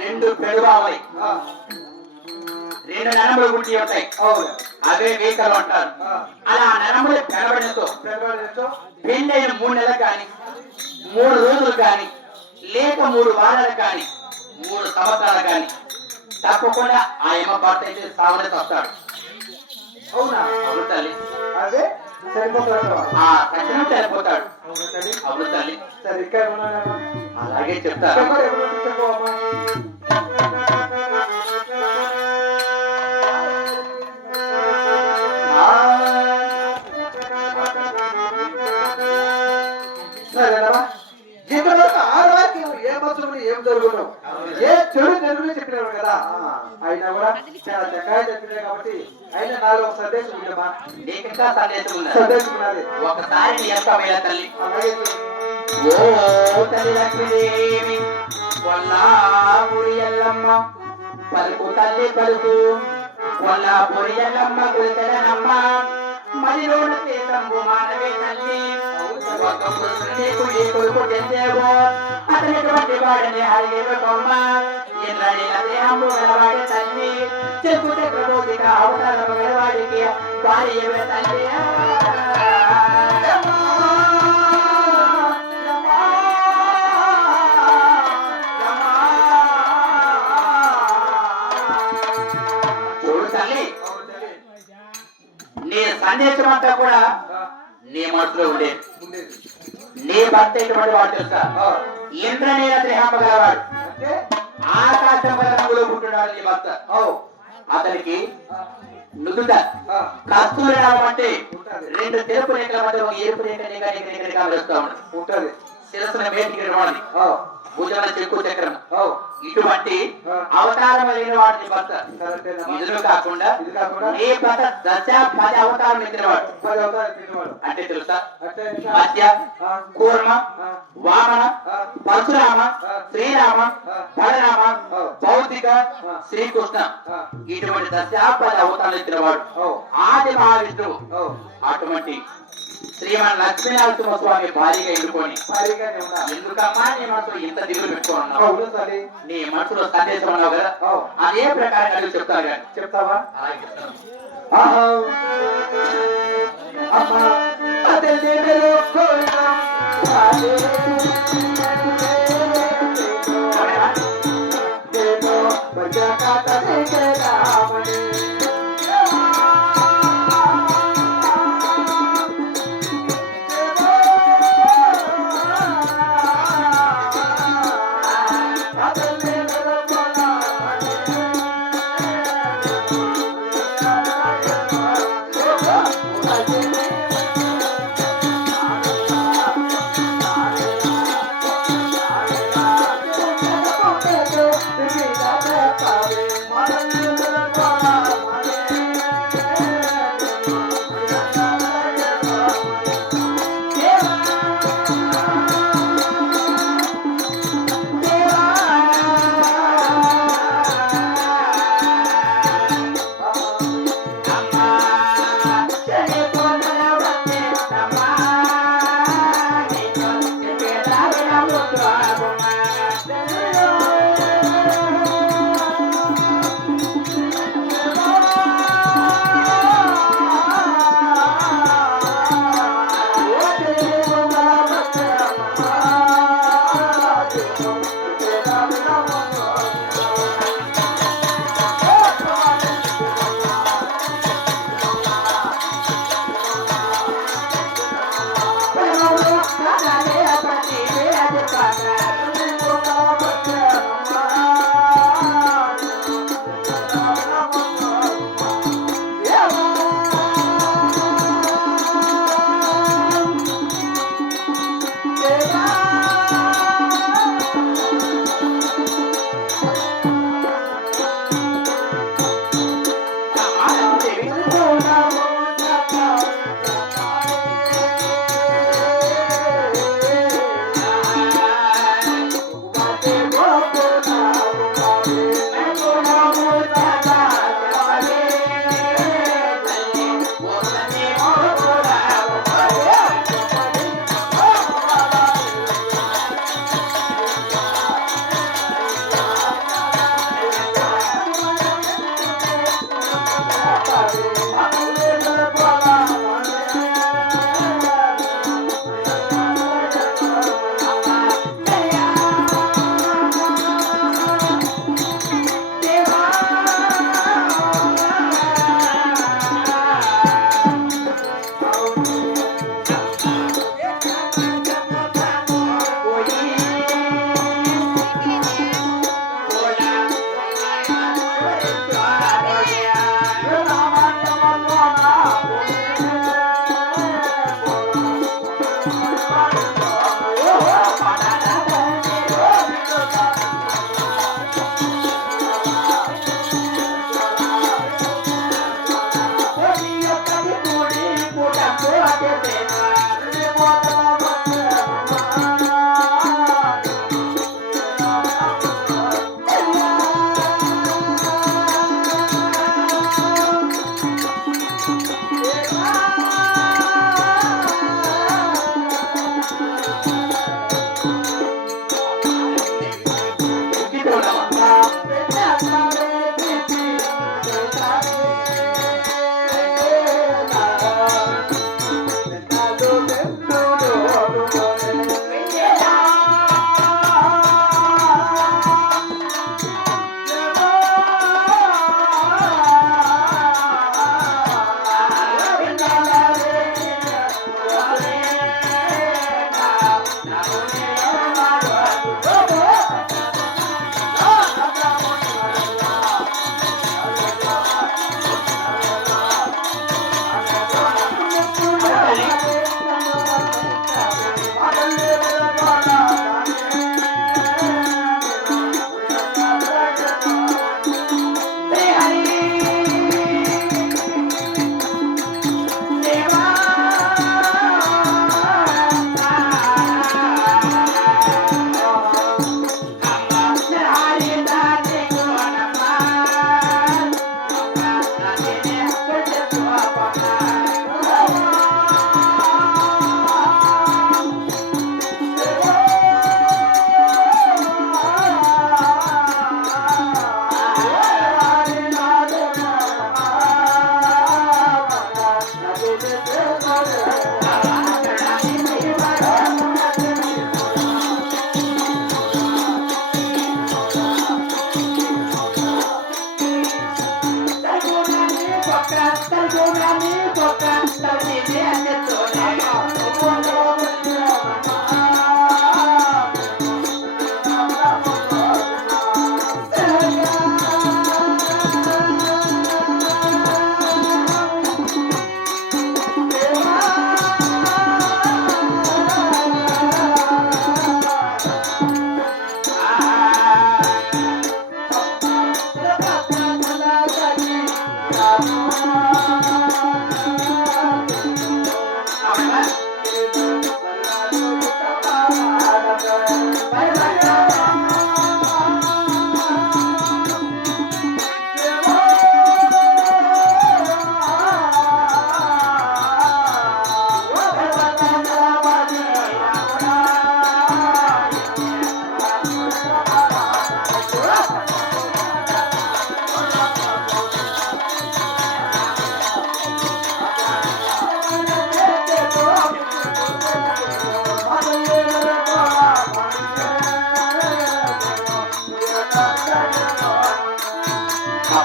రెండు పెడువావై రెండు నరములు గుట్టి ఉంటాయి అవే వీకలు అంటారు. అలా నరములు పెరబడితో పెళ్ళైన 3 నెలలు కానీ 3 రోజులు కానీ లేక 3 వారాలు కానీ 3 సంవత్సరాలు కానీ తప్పకుండా ఆ యమ భర్త అయితే సావనే వస్తాడు. అవునా? అవును తల్లి. అదే చనిపోతాడు. అవును తల్లి. అలాగే చెప్తా. ఏం జరుగుతున్నావు ఏ చెడు తెలుగు చెప్పినావు కదా, అయినా కూడా చాలా చక్కగా చెప్పినాయి కాబట్టి అయినా నాలో ఒక సందేశం ఉండమా? నీకింకా సందేశం ఉన్నది. ఒకసారి తల్లి ఓ తల్లి లక్ష్మీదేవి కొల్లాపురి ఎల్లమ్మ పలుకు తల్లి పలుకు కొల్లాపురి ఎల్లమ్మ గురితడనమ్మ మదిలోన చేతంబు మానవే తల్లి ఒక పురుషుడు నీ కొడుకు చెందేవో అతనిటువంటి వాడిని హరిగేవ కొమ్మ ఎన్నడి దేహము గలవాడి తల్లి చెక్కు చక్రబోధిక అవతారము గలవాడికి వారి ఏవే తల్లి చూడు తల్లి, నీ సందేశం అంతా కూడా నీ మనసులో ఉండేది. నీ భర్త ఎటువంటి వాడు తెలుసా? ఇంద్రనీల దేహము గలవాడు, ఆకాశం రంగులో పుట్టినాడు నీ భర్త. అతనికి నుదుట కస్తూరి రావం అంటే 2 తెలుపు రేఖల మధ్య ఒక ఎరుపు రేఖ ఉంటుంది. శిరస్సున మేటికి నిర్మాణి భుజన చెక్కు చక్రం ఇటువంటి అవతారం లేని వాడిని భర్త. ఇదిలో కాకుండా నీ భర్త 10 అవతారం ఎత్తినవాడు. అంటే తెలుసా? మధ్య, కూర్మ, వామన, పరశురామ, శ్రీరామ, బలరామ, భౌతిక, శ్రీకృష్ణ ఇటువంటి 10 అవతారాలు ఎత్తినవాడు ఆది మహావిష్ణువు. అటువంటి శ్రీమన్ లక్ష్మీనరసింహ స్వామి భారీగా ఎన్నుకొని ఎందుకమ్మా నీ మనసులో ఇంత దిగులు పెట్టుకున్నావు? నీ మనసులో సందేశం ఉన్నావు కదా, అదే ప్రకారం అడుగు చెప్తాను కానీ చెప్తావా? అలాగే చెప్తాను.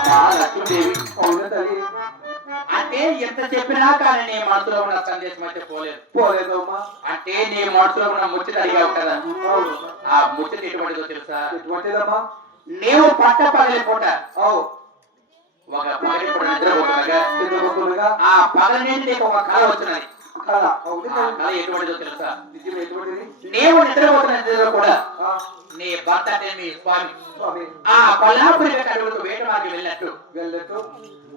అమ్మా లక్ష్మీదేవి. అవును తల్లి. అంటే ఎంత చెప్పినా కానీ నీ మనసులో ఉన్న సందేశం అయితే పోలేదు. పోలేదమ్మా. అంటే నీ మనసులో ఉన్న ముచ్చట అడిగావు కదా, అవును. ఆ ముచ్చట ఎటువంటిదో తెలుసా? ఎటువంటిదమ్మా? నీవు పట్ట పగలి పూట అవు ఒక పగలి పూట నిద్రపోతుండగా నిద్రపోతుండగా ఆ పగల నుండి నీకు ఒక కళ వచ్చినది. కళ. అవును ఆ తల్లి. కళ ఎటువంటిదో తెలుసా? నిజం ఎటువంటిది? నీవు నిద్రపోతున్న నిద్రలో కూడా ఆ, నీ భర్త అంటే మీ స్వామి స్వామి ఆ కొల్లాపురి అడవులకు వేట మార్గం వెళ్ళినట్టు వెళ్ళట్టు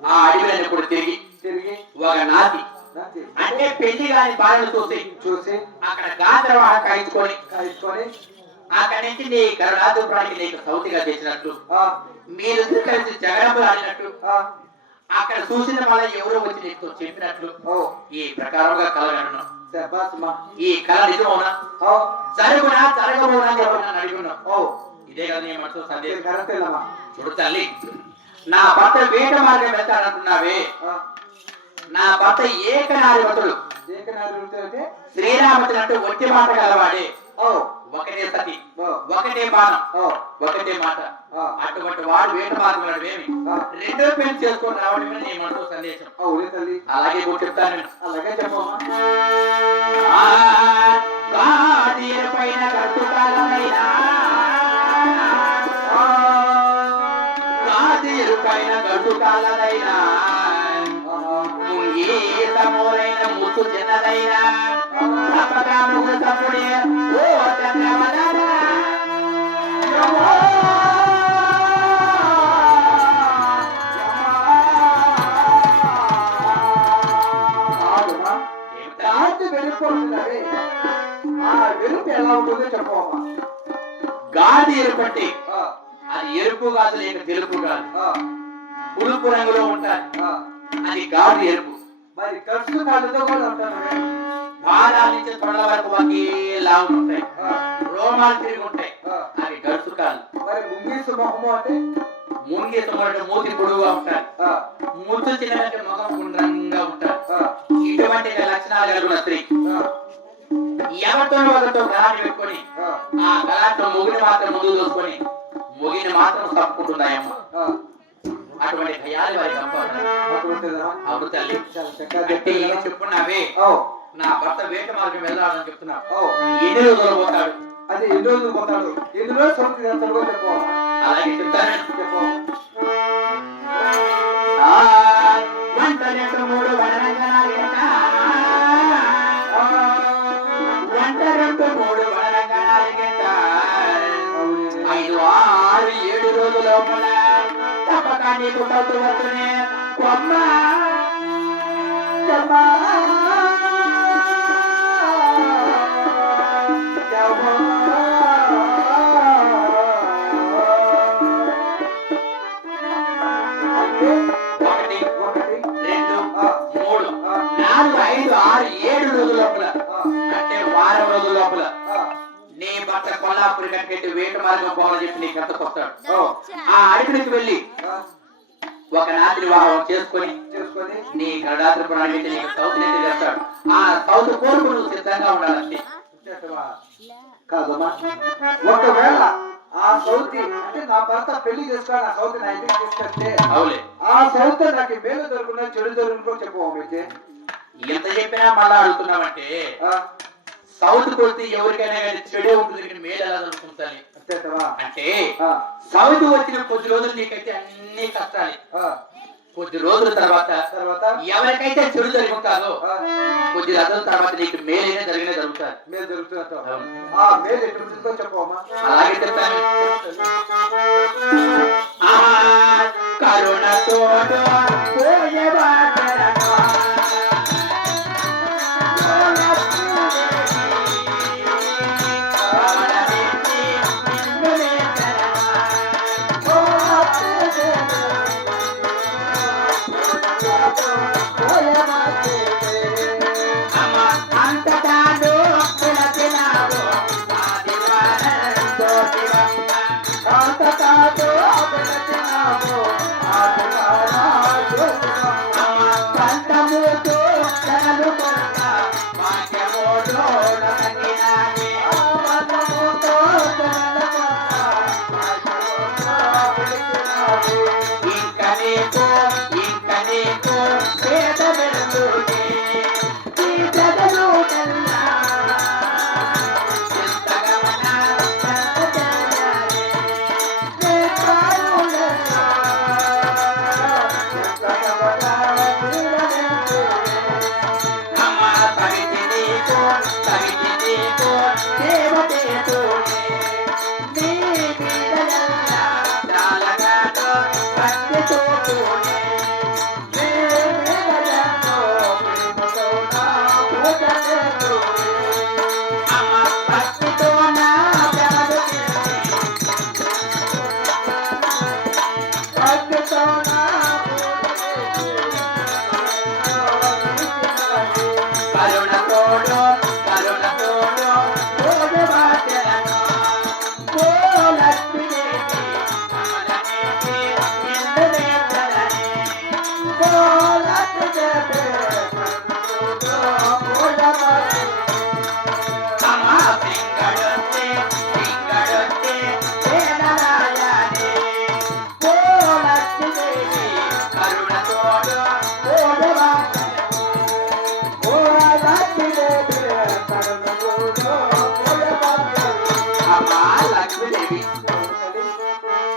ఆ అడవిలో కూడా తిరిగి తిరిగి ఒక నాటి నాటి అంటే పెళ్లి కాని బాలను చూసి చూసి అక్కడ గాత్రవాహ కాయించుకొని కాయించుకొని అక్కడి నుంచి నీ గరుడాదుపురానికి నీకు సౌతిగా తెచ్చినట్లు ఆ, మీరు కలిసి జగడములు ఆడినట్టు ఆ, అక్కడ చూసిన వాళ్ళ ఎవరో వచ్చి నీకు చెప్పినట్లు ఓ ఈ ప్రకారంగా కలగలను. శబాస్మా. ఈ కళ నిజమవునా ఓ జరుగునా జరగబోనా అని చెప్పి నన్ను అడుగున్నావు. ఓ ఇదే కదా నీ మనసు ఇది సందేశం. కరెక్టేనమ్మా. చూడు తల్లి, నా భర్త వేట మార్గం వెళ్తానంటున్నావే, ఆ, నా భర్త ఏకనారివతుడు ఏకనాథుడు అంటే శ్రీరామచంద్రుడు అంటే ఒట్టి మాట గలవాడే. ఓ ఒకటే సతి, ఓ ఒకటే బాణం, ఓ ఒకటే మాట. ఆ, అటువంటి వాడు వేట మార్గం ఏమి ఆ, రెండో పెళ్లి చేసుకొని రావడమే నీ మనసు సందేశం. అవునే తల్లి. అలాగే కూడా చెప్తాను నేను. అలాగే చెప్పమ్మా. ఆ గాడియ పైన కట్టుకాలమైనా ఆ, గాడియ పైన కట్టుకాలమైనా ముంగీతమోరైన ముత్తు చిన్నదైనా తప్పకాముడు తప్పుడే ఓ చంద్రవదన కాదమ్మా. కాంతి వెళ్ళిపోతున్నది. ఆ వెలుపు ఎలా ఉంటుందో చెప్పమ్మా. గాడి ఎరుపట్టి ఆ, అది ఎరుపు కాదు, లేక తెలుపు కాదు, ఆ, పులుపు రంగులో ఉంటాయి. ఆ. అది గాడి ఎరుపు. మరి ఖర్చు కాళ్ళతో కూడా అంటాను. పాదాల నుంచి తొడల వరకు ఒకేలా ఉంటాయి, ఆ, రోమాలు తిరిగి ఉంటాయి. ఆ. అవి గడుసు కాదు. మరి ముంగీసు మొహము అంటే ముంగీత మూతి పొడుగుగా ఉంటాయి, ఆ, ముద్దు చిన్నదంటే ముఖం గుండ్రంగా ఉంటాయి. ఆ, ఇటువంటి లక్షణాలు కలిగిన స్త్రీ ఆ, ఎవరితో ఒకరితో గలాన్ని పెట్టుకొని ఆ, ఆ గలాట్లో మొగిని మాత్రం ముందు చూసుకొని మొగిని మాత్రం తప్పుకుంటున్నాయమ్మ. ఆ. అటువంటి భయాలు వారి గంపాలి. అటువంటిదా? అవును తల్లి. చాలా చక్కగా అంటే చెప్పారు ఏం కదా? చెప్పున్నావే, ఓ, నా భర్త వేట మార్గం వెళ్ళాలని చెప్తున్నా. ఓ. ఎన్ని రోజులు పోతాడు? అది ఎన్ని రోజులు పోతాడు? ఎన్ని రోజులు సొంత చేస్తాడో చెప్పు. అలాగే చెప్తాను. చెప్పు. వంట రెండు మూడు వనరంగనాలు ఆ, వంట రెండు మూడు వనరంగనాలు అవునే. 5, 6, 7 రోజుల లోపల తప్పక నీకు సౌతు వస్తునే కొమ్మ చెప్పా. చెప్పా. అంటే 1, ఒకటి 2, ఆ, 3, ఆ, 4, 5, 6, 7 రోజుల లోపల ఆ, అంటే వారం రోజుల లోపల ఆ. నీ భర్త కొల్లాపురి కట్టి వేట మార్గం పోవాలని చెప్పి నీకు ఎంత వస్తాడు. ఓ, ఆ అడవికి వెళ్ళి ఆ, ఒక నాటి వివాహం చేసుకొని చేసుకొని నీ గడాత్రపురానికి నీకు సౌత్ నెట్టి చేస్తాడు. ఆ సౌత్ కోరుకు నువ్వు సిద్ధంగా ఉండాలంటే చేస్తావా? కాదమ్మా. ఒకవేళ ఆ సౌతి అంటే నా భర్త పెళ్లి చేసుకొని ఆ సౌతి నా ఇంటికి తీసుకొస్తే అవులే. ఆ సౌతి నాకు మేలు జరుగుతున్నా చెడు జరుగుతుందో చెప్పవైతే ఎంత చెప్పినా మళ్ళా అడుగుతున్నామంటే సౌత్ కొడితే ఎవరికైనా కానీ చెడే ఉంటుంది కానీ మేలు ఎలా జరుగుతుంది అంటే సౌత్ వచ్చిన కొద్ది రోజులు నీకైతే అన్ని కష్టాలు. కొద్ది రోజుల తర్వాత ఎవరికైతే చెడు జరుగుతారో కొద్ది రోజుల తర్వాత నీకు మేలైనా జరిగినా జరుగుతారు. మేలు జరుగుతుందో ఆ మేలు ఎటుంటుందో చెప్పవమ్మా. అలాగే చెప్తాను. కరుణతో ఓ